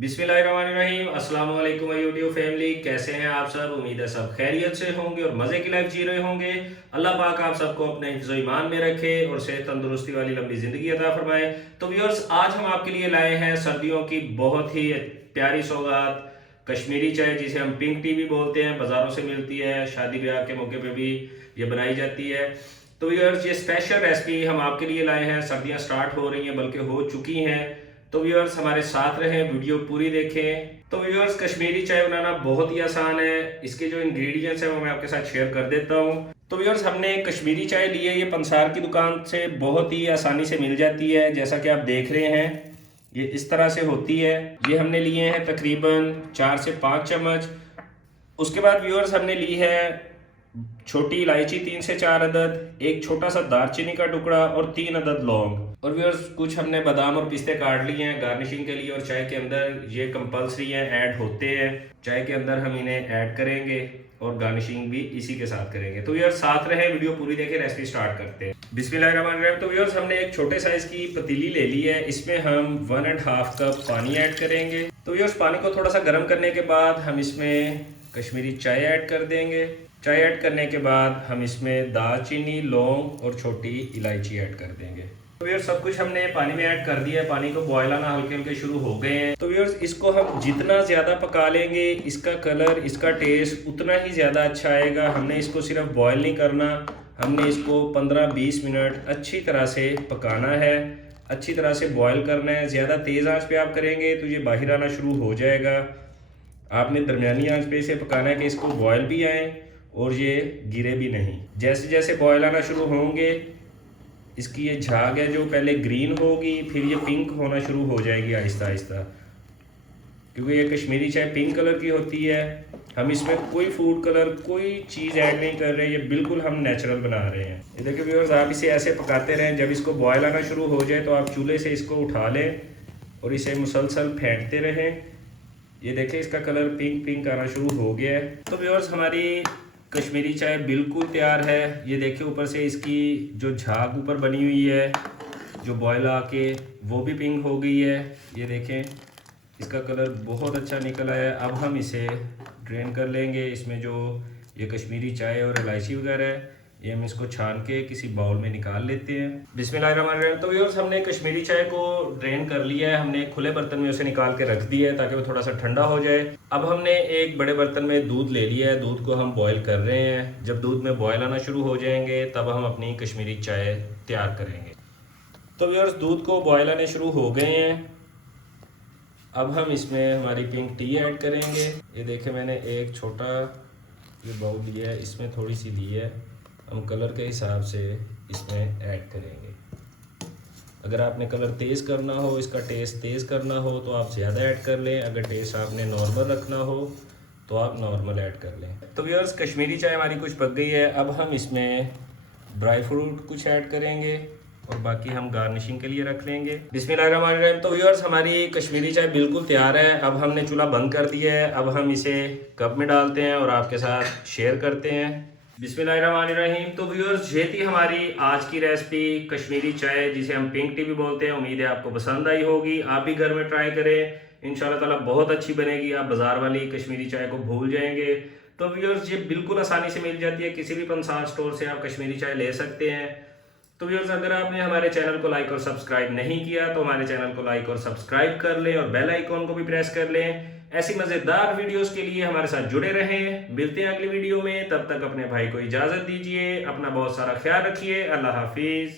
बिस्मिल्लाहिर्रहमानिर्रहीम। अस्सलाम वालेकुम यूट्यूब फैमिली, कैसे हैं आप सब। उम्मीद है सब खैरियत से होंगे और मज़े की लाइफ जी रहे होंगे। अल्लाह पाक आप सबको अपने हिफ्ज़ ईमान में रखे और सेहत तंदुरुस्ती वाली लंबी ज़िंदगी अता फरमाए। तो व्यूअर्स, आज हम आपके लिए लाए हैं सर्दियों की बहुत ही प्यारी सौगात, कश्मीरी चाय, जिसे हम पिंक टी भी बोलते हैं। बाज़ारों से मिलती है, शादी ब्याह के मौके पर भी ये बनाई जाती है। तो व्यूअर्स, ये स्पेशल रेसिपी हम आपके लिए लाए हैं। सर्दियाँ स्टार्ट हो रही हैं, बल्कि हो चुकी हैं। तो व्यूअर्स, हमारे साथ रहें, वीडियो पूरी देखें। तो व्यूअर्स, कश्मीरी चाय बनाना बहुत ही आसान है। इसके जो इंग्रेडिएंट्स हैं वो मैं आपके साथ शेयर कर देता हूँ। तो व्यूअर्स, हमने कश्मीरी चाय ली है, ये पंसार की दुकान से बहुत ही आसानी से मिल जाती है। जैसा कि आप देख रहे हैं, ये इस तरह से होती है। ये हमने लिए हैं तकरीबन 4 से 5 चम्मच। उसके बाद व्यूअर्स, हमने ली है छोटी इलायची 3 से 4 अदद, एक छोटा सा दालचीनी का टुकड़ा और 3 अदद लौंग। और व्यूअर्स, कुछ हमने बादाम और पिस्ते काट लिए हैं गार्निशिंग के लिए। और चाय के अंदर ये कंपलसरी है, ऐड होते हैं। चाय के अंदर हम इन्हें ऐड करेंगे और गार्निशिंग भी इसी के साथ करेंगे। तो व्यूअर्स, साथ रहे, वीडियो पूरी देखें, रेसिपी स्टार्ट करते हैं। बिस्मिल्लाहिर्रहमानिर्रहीम। तो व्यूअर्स, हमने एक छोटे साइज की पतीली ले ली है। इसमें हम 1.5 कप पानी ऐड करेंगे। तो व्यूअर्स, पानी को थोड़ा सा गर्म करने के बाद हम इसमें कश्मीरी चाय ऐड कर देंगे। चाय ऐड करने के बाद हम इसमें दालचीनी, लौंग और छोटी इलायची ऐड कर देंगे। तो व्यूअर्स, सब कुछ हमने पानी में ऐड कर दिया है। पानी को बॉयल आना हल्के हल्के शुरू हो गए हैं। तो व्यूअर्स, इसको हम जितना ज़्यादा पका लेंगे, इसका कलर, इसका टेस्ट उतना ही ज़्यादा अच्छा आएगा। हमने इसको सिर्फ बॉयल नहीं करना, हमने इसको 15-20 मिनट अच्छी तरह से पकाना है, अच्छी तरह से बॉयल करना है। ज़्यादा तेज़ आंच पे आप करेंगे तो ये बाहर आना शुरू हो जाएगा। आपने दरमियानी आंच पे इसे पकाना है कि इसको बॉयल भी आए और ये गिरे भी नहीं। जैसे जैसे बॉयल आना शुरू होंगे, इसकी ये झाग है जो पहले ग्रीन होगी, फिर ये पिंक होना शुरू हो जाएगी आहिस्ता आहिस्ता। क्योंकि ये कश्मीरी चाय पिंक कलर की होती है। हम इसमें कोई फूड कलर, कोई चीज़ ऐड नहीं कर रहे, ये बिल्कुल हम नेचुरल बना रहे हैं। ये देखिए व्यूअर्स, आप इसे ऐसे पकाते रहें। जब इसको बॉयल आना शुरू हो जाए तो आप चूल्हे से इसको उठा लें और इसे मुसलसल फेंटते रहें। ये देखिए, इसका कलर पिंक पिंक आना शुरू हो गया है। तो व्यूअर्स, हमारी कश्मीरी चाय बिल्कुल तैयार है। ये देखिए, ऊपर से इसकी जो झाग ऊपर बनी हुई है, जो बॉयल आके, वो भी पिंक हो गई है। ये देखें, इसका कलर बहुत अच्छा निकल आया है। अब हम इसे ड्रेन कर लेंगे। इसमें जो ये कश्मीरी चाय और इलायची वगैरह है, ये हम इसको छान के किसी बाउल में निकाल लेते हैं। बिस्मिल्लाहिर्रहमानिर्रहीम। तो व्यूअर्स, हमने कश्मीरी चाय को ड्रेन कर लिया है। हमने एक खुले बर्तन में उसे निकाल के रख दिया है ताकि वो थोड़ा सा ठंडा हो जाए। अब हमने एक बड़े बर्तन में दूध ले लिया है। दूध को हम बॉयल कर रहे हैं। जब दूध में बॉयल आना शुरू हो जाएंगे तब हम अपनी कश्मीरी चाय तैयार करेंगे। तो व्यूअर्स, दूध को बॉयल आने शुरू हो गए हैं। अब हम इसमें हमारी पिंक टी ऐड करेंगे। ये देखें, मैंने एक छोटा ये बाउल लिया है, इसमें थोड़ी सी ली है। हम कलर के हिसाब से इसमें ऐड करेंगे। अगर आपने कलर तेज़ करना हो, इसका टेस्ट तेज़ करना हो तो आप ज़्यादा ऐड कर लें। अगर टेस्ट आपने नॉर्मल रखना हो तो आप नॉर्मल ऐड कर लें। तो व्यूअर्स, कश्मीरी चाय हमारी कुछ पक गई है। अब हम इसमें ड्राई फ्रूट कुछ ऐड करेंगे और बाकी हम गार्निशिंग के लिए रख लेंगे। बिस्मिल्लाहिर्रहमानिर्रहीम। तो व्यूअर्स, हमारी कश्मीरी चाय बिल्कुल तैयार है। अब हमने चूल्हा बंद कर दिया है। अब हम इसे कप में डालते हैं और आपके साथ शेयर करते हैं। बिस्मिल्लाहिर्रहमानिर्रहीम। तो व्यूअर्स, ये थी हमारी आज की रेसिपी, कश्मीरी चाय, जिसे हम पिंक टी भी बोलते हैं। उम्मीद है आपको पसंद आई होगी। आप भी घर में ट्राई करें, इंशाल्लाह ताला बहुत अच्छी बनेगी। आप बाजार वाली कश्मीरी चाय को भूल जाएंगे। तो व्यूअर्स, ये बिल्कुल आसानी से मिल जाती है। किसी भी पंसार स्टोर से आप कश्मीरी चाय ले सकते हैं। तो व्यूअर्स, अगर आपने हमारे चैनल को लाइक और सब्सक्राइब नहीं किया तो हमारे चैनल को लाइक और सब्सक्राइब कर लें और बेल आइकॉन को भी प्रेस कर लें। ऐसी मज़ेदार वीडियोस के लिए हमारे साथ जुड़े रहें। मिलते हैं अगली वीडियो में। तब तक अपने भाई को इजाज़त दीजिए। अपना बहुत सारा ख्याल रखिए। अल्लाह हाफिज़।